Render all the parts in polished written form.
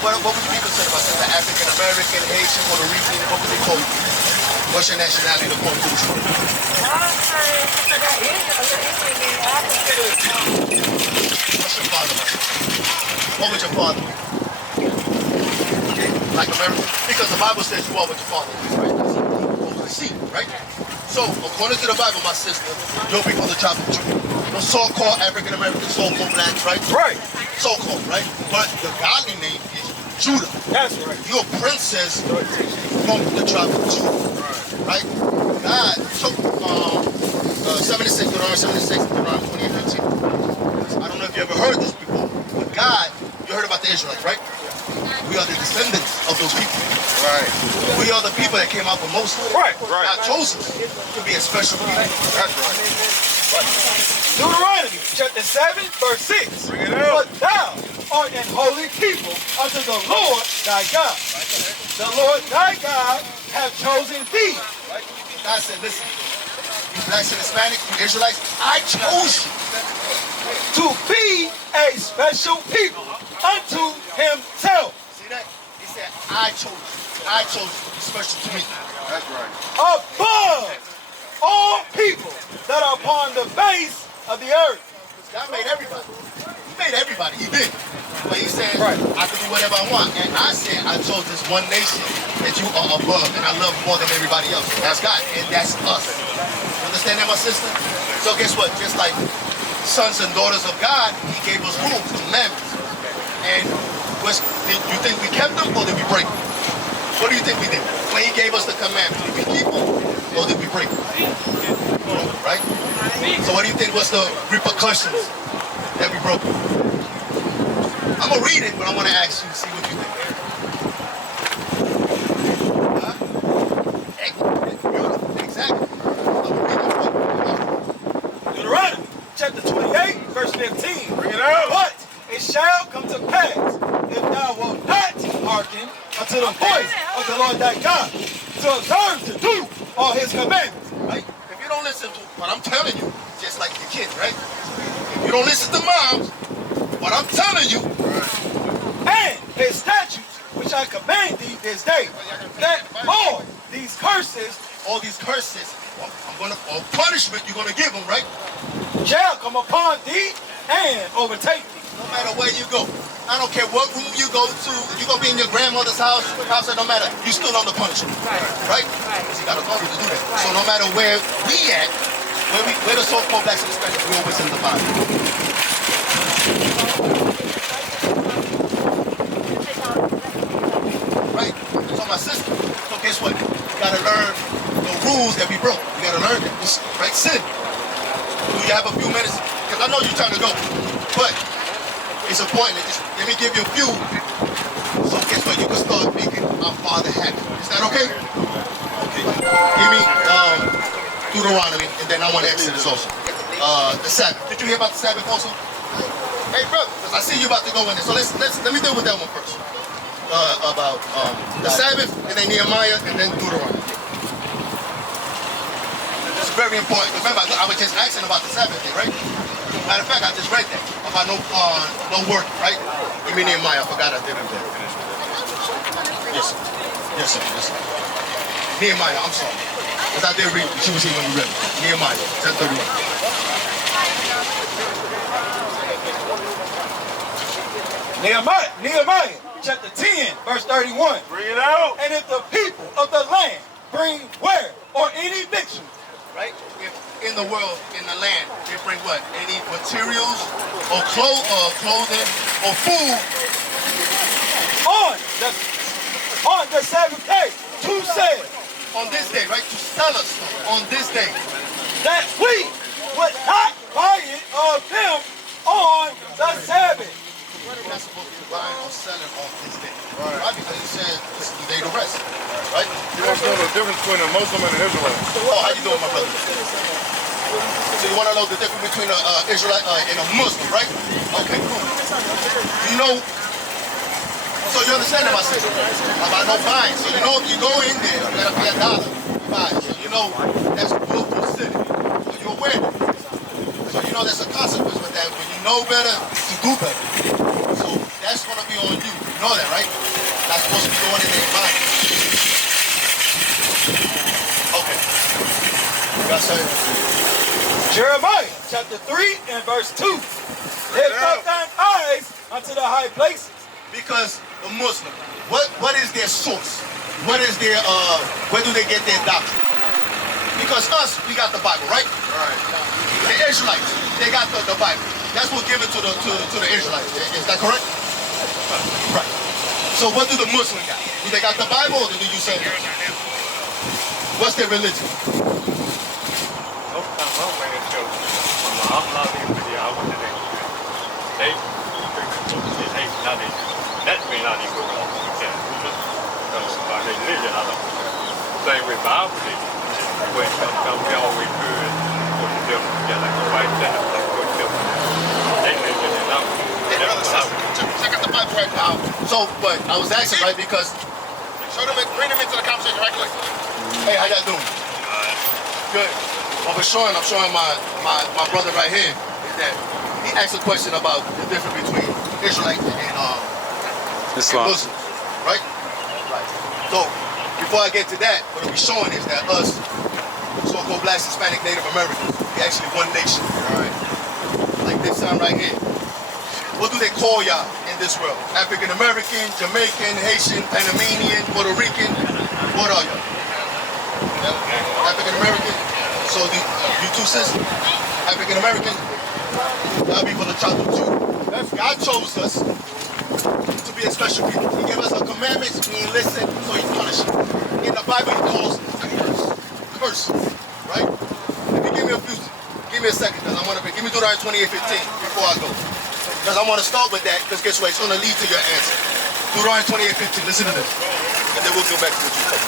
What would you be considered about the African American, Haitian, Puerto Rican? What would they call you? What's your nationality according to the truth? What's your father, my sister? What would your father be? Like American? Because the Bible says you are what your father is, right? That's the seed, right? So, according to the Bible, my sister, you'll be from the tribe of Judah. No so-called African American, so-called blacks, right? Right. So-called, right? But the godly name is Judah. That's right. You're a princess from the tribe of Judah, right? God took 76, Deuteronomy 76, Deuteronomy 28:15. I don't know if you ever heard this before, but God, you heard about the Israelites, right? We are the descendants of those people. Right. We are the people that came out with Moses. Right, right. God chose us to be a special people. That's right. Deuteronomy chapter 7, verse 6. Bring it out. But thou art an holy people unto the Lord thy God. The Lord thy God have chosen thee. God said, listen, you blacks and Hispanics, you Israelites, I chose you to be a special people unto himself. See that? He said, I chose you. I chose you to be special to me. That's right. Above all people that are upon the face of the earth. God made everybody. He made everybody. He did. But he said, right, I can do whatever I want. And I said, I chose this one nation that you are above and I love more than everybody else. That's God. And that's us. You understand that, my sister? So guess what? Just like sons and daughters of God, he gave us rules, commandments. And did you think we kept them or did we break them? What do you think we did? When he gave us the commandments, did we keep them or did we break them? Right? So what do you think was the repercussions that we broke them? I'm going to read it, but I want to ask you to see what you think. Beautiful. Exactly. I'm going to read it. Deuteronomy chapter 28, verse 15. Bring it out. But it shall come to pass, if thou wilt not hearken unto the voice of the Lord thy God, to observe to do all his commandments. Right? If you don't listen to what I'm telling you, just like your kids, right? If you don't listen to moms, what I'm telling you, and his statutes, which I command thee this day, that all these curses, all punishment you're going to give them, right? Shall come upon thee and overtake thee. No matter where you go. I don't care what room you go to. You're going to be in your grandmother's house, no matter, you still under punishment. Right? Because he got authority to do that. So no matter where we at, where the so-called blacks and Hispanics, we're always in the Bible. Right? So my sister. So guess what? You got to learn the rules that we broke. You got to learn that. Right? Sin. Do you have a few minutes? Because I know you're trying to go. But it's important. Let me give you a few. So guess what? You can start making our Father happy. Is that okay? Okay. Give me Deuteronomy, and then I want Exodus also. The Sabbath. Did you hear about the Sabbath also? Hey, brother, because I see you about to go in there. So let me deal with that one first. About the Sabbath, and then Nehemiah, and then Deuteronomy. It's very important. Remember, I was just asking about the Sabbath day, right? Matter of fact, I just read that about no work, right? You mean Nehemiah? I forgot I didn't finish with that. Yes, sir. Yes, sir. Yes, sir. Nehemiah, I'm sorry. Because I did read it. She was here when we read it. Nehemiah, 10:31. Nehemiah, chapter 10, verse 31. Bring it out. And if the people of the land bring ware or any victual, right? If in the world, in the land, they bring what? Any materials or clothing or food on the Sabbath day, to sell. On this day, right? To sell us on this day. That we would not buy it of them on the Sabbath. We're not supposed to be buying or selling on this day. Right? Because it says this is the day to rest. Right? You don't know the difference between a Muslim and an Israelite. Oh, how you doing, my brother? So you want to know the difference between an Israelite and a Muslim, right? Okay, cool. You know, so you understand that, my sister? About no buying. So you know if you go in there, you gotta pay $1 to buy it. So you know that's willful sin. So you're aware of it. So you know there's a consequence with that when you know better to do better. So that's going to be on you. You know that, right? That's supposed to be going in their mind. Okay. You got something? Jeremiah chapter 3 and verse 2. Lift up thine eyes unto the high places. Because the Muslim, what is their source? What is their where do they get their doctrine? Because us, we got the Bible, right? Right. The Israelites, they got the Bible. That's what given to the Israelites. Is that correct? Right. So what do the Muslims got? Do they got the Bible or do you say that? What's their religion? Same with Bible, when it comes we always good put it together like a white that like put it they make it enough. Check out the Bible right now. So, but I was asking, right, because bring them into the conversation right quick. Hey, how y'all doing? Good. Well, I'm showing my brother right here is that he asked a question about the difference between Israelites and Islam. and Muslims, right? Right. So, before I get to that, what we're showing is that us, so-called Black, Hispanic, Native Americans, we actually one nation. All right. Like this sign right here. What do they call y'all in this world? African American, Jamaican, Haitian, Panamanian, Puerto Rican. What are y'all? African American. So you two sisters, African American. That'll be for the child of Jew. God chose us to be a special people. He gave us the commandments, we didn't listen, so he punished us. In the Bible, he calls curse, right? If you give me a second, because I want to give me Deuteronomy 28:15 before I go. Because I want to start with that, because guess what? It's going to lead to your answer. Deuteronomy 28:15, listen to this. And then we'll go back to what you said.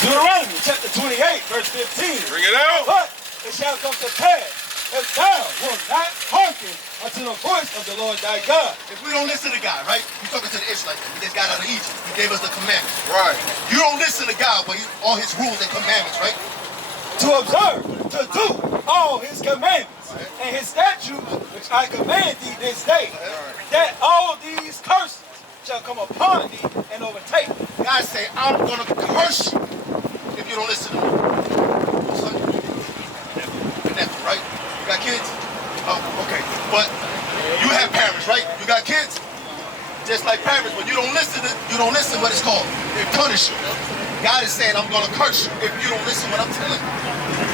Deuteronomy chapter 28 verse 15. Bring it out. But it shall come to pass, if thou wilt not hearken unto the voice of the Lord thy God. If we don't listen to God, right? You're talking to the Israelites. We just got out of Egypt. He gave us the commandments. Right. You don't listen to God, but all his rules and commandments, right? To observe, to do all his commandments and his statutes, which I command thee this day, that all these curses shall come upon thee and overtake thee. God say, I'm going to curse you if you don't listen to me. Son, nephew, right? You got kids? Oh, okay. But you have parents, right? You got kids? Just like parents, when you don't listen, what it's called. They punish you. God is saying, I'm going to curse you if you don't listen what I'm telling you.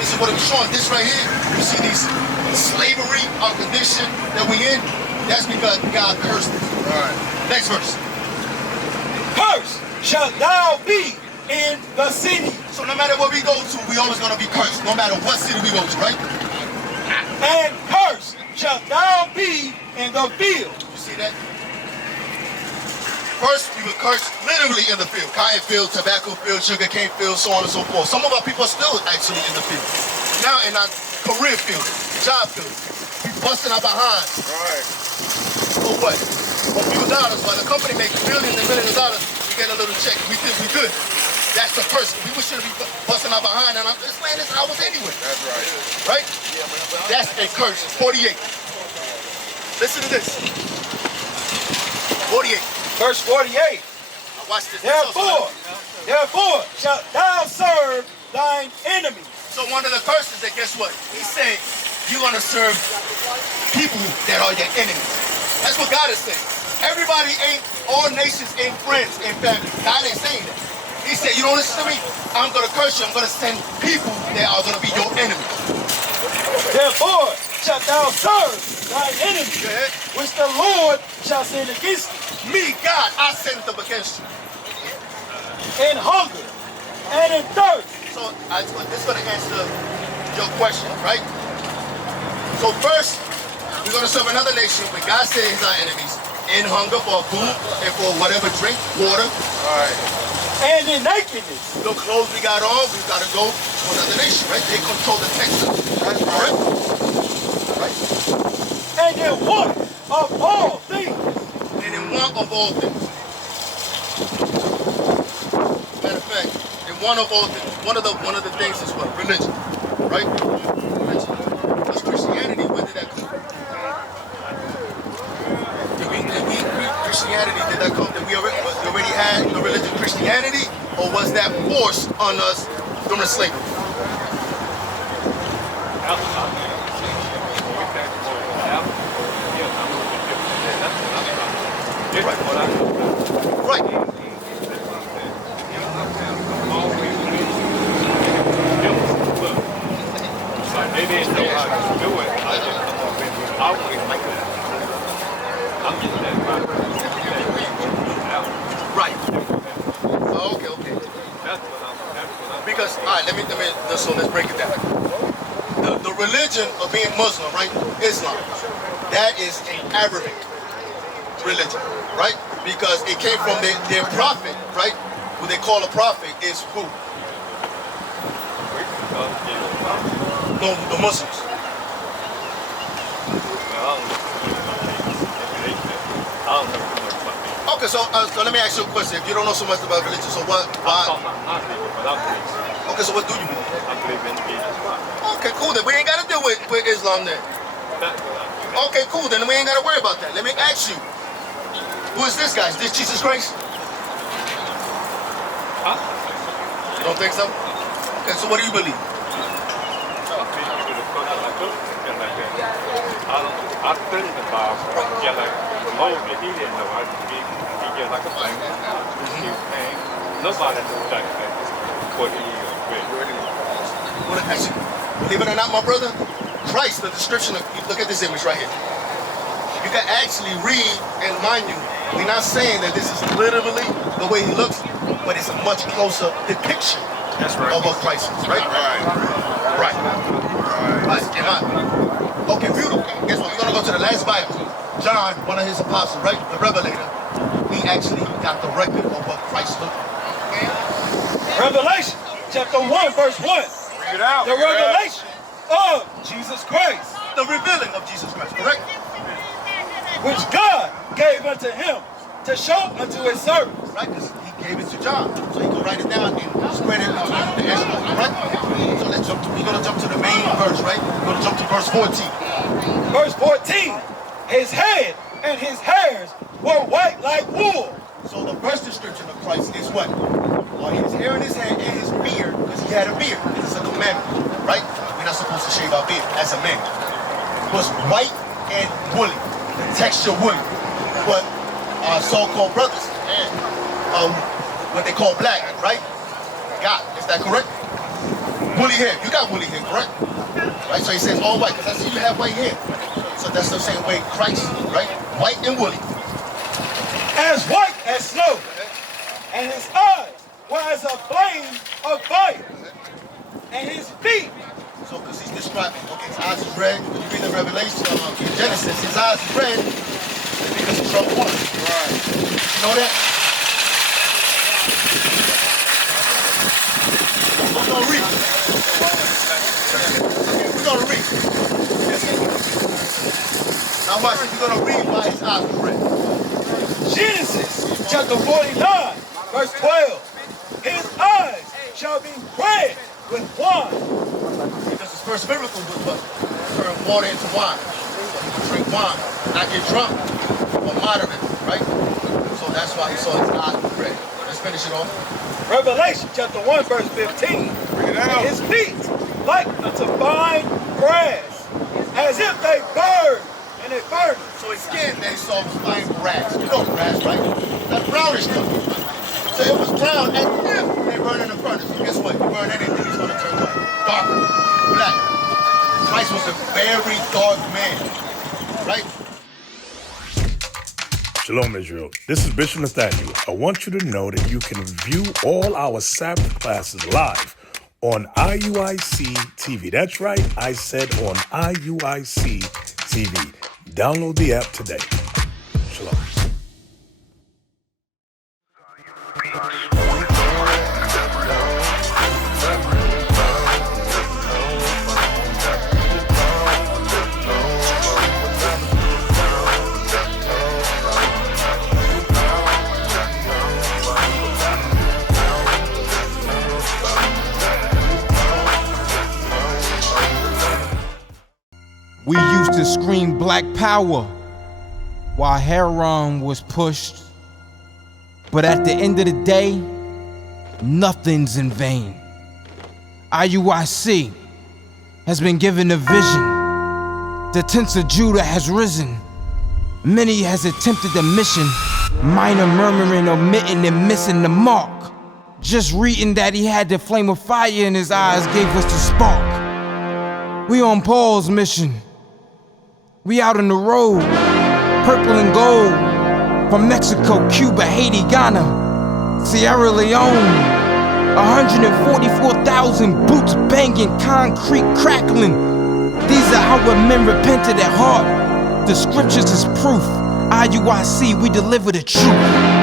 This is what I'm showing. This right here, you see these slavery, our condition that we in, that's because God cursed us. All right. Next verse. Cursed shalt thou be in the city. So no matter what we go to, we always going to be cursed, no matter what city we go to, right? And cursed shalt thou be in the field. You see that? First, we were cursed literally in the field. Cotton field, tobacco field, sugar cane field, so on and so forth. Some of our people are still actually in the field. Now in our career field, job field, we busting our behind. Right. So what? A few dollars, while the company makes billions and millions of dollars, we get a little check. We think we good. That's the person. People shouldn't be busting our behind, and this land is ours anyway. That's right. Right? That's a curse. 48. Listen to this. 48. Verse 48. Now watch this. Therefore shalt thou serve thine enemies. So one of the curses that, guess what? He's saying you're going to serve people that are your enemies. That's what God is saying. Everybody ain't, all nations ain't friends and family. God ain't saying that. He said, you don't listen to me, I'm going to curse you. I'm going to send people that are going to be your enemies. Therefore shalt thou serve thine enemies, Yeah. which the Lord shall send against thee. Me, God, I send them against you. In hunger and in thirst. So this is going to answer your question, right? So first, we're going to serve another nation, but God said he's our enemies. In hunger for food and for whatever drink, water. All right. And in nakedness. No clothes we got on, we got to go to another nation, right? They control the Texas. That's right. Right? And in want of all things. And in want of all things. Matter of fact, in want of all things. One of the things is what? Religion. Right? Religion. Because Christianity, where did that come from? Christianity did that come? Did we already had the religion of Christianity, or was that forced on us during slavery? Right. They didn't know how to do it. I just always like that. I'm just that Right. Oh, okay. That's what I'm. Because, all right, so let's break it down. The religion of being Muslim, right? Islam. That is an Arabic religion, right? Because it came from their prophet, right? Who they call a prophet is who? No, the Muslims. Okay, so let me ask you a question. If you don't know so much about religion, so why? Okay, so what do you believe? I believe in Jesus Christ. Okay, cool. Then we ain't got to deal with Islam then. Okay, cool. Then we ain't got to worry about that. Let me ask you. Who is this guy? Is this Jesus Christ? Huh? You don't think so? Okay, so what do you believe? I studied the Bible, just like Moses, he didn't know how to speak. He just like a thing. He was saying, nobody knows that what he is. Believe it or not, my brother, Christ, the description of, look at this image right here. You can actually read, and mind you, we're not saying that this is literally the way he looks, but it's a much closer depiction of what Christ is, right? Right. Okay, beautiful. Guess what? We're going to go to the last Bible. John, one of his apostles, right? The Revelator. He actually got the record of what Christ looked like. Revelation, chapter 1, verse 1. Bring it out. The revelation of Jesus Christ, The revealing of Jesus Christ, correct? which God gave unto him to show unto his servants. Right? Because he gave it to John. So he could write it down and spread it between the Israelites, right? So we're going to jump to the main verse, right? We're going to jump to verse 14. Verse 14, his head and his hairs were white like wool. So the first description of Christ is what? His hair in his head and his beard, because he had a beard. This is a commandment, right? We're not supposed to shave our beard as a man. Was white and woolly, the texture woolly. But our so-called brothers, what they call black, right? God, is that correct? Woolly hair, you got woolly hair, correct? Right, so he says all white, because I see you have white hair. So that's the same way Christ, right? White and woolly. As white as snow, and his eyes were as a flame of fire, and his feet. So, because he's describing, okay, his eyes is red. When you read the Revelation, in Genesis, his eyes is red because he's troubled water. Right. You know that? We're going to read. We're going to read. Now watch this. We're going to read why his eyes were red. Genesis chapter 49, verse 12. His eyes shall be red with wine. Because his first miracle was what? Turn water into wine. So he could drink wine, not get drunk, or moderate, right? So that's why he saw his eyes were red. Let's finish it off. Revelation chapter 1, verse 15. Bring it out. His feet like unto fine brass, as if they burn in a furnace. So his skin they saw was fine brass. You know brass, right? That brownish color. So it was brown as if they burn in the furnace. So guess what? You burn anything, it's going to turn what? Darker, black. Christ was a very dark man, right? Shalom, Israel. This is Bishop Nathaniel. I want you to know that you can view all our Sabbath classes live on IUIC TV. That's right, I said on IUIC TV. Download the app today. Shalom. We used to scream Black Power while Oram was pushed But at the end of the day, nothing's in vain. IUIC has been given a vision. The tents of Judah has risen. Many has attempted the mission, minor murmuring, omitting, and missing the mark. Just reading that he had the flame of fire in his eyes gave us the spark. We on Paul's mission. We out on the road, purple and gold, from Mexico, Cuba, Haiti, Ghana, Sierra Leone. 144,000 boots banging, concrete crackling. These are how men repented at heart. The scriptures is proof. IUIC, we deliver the truth.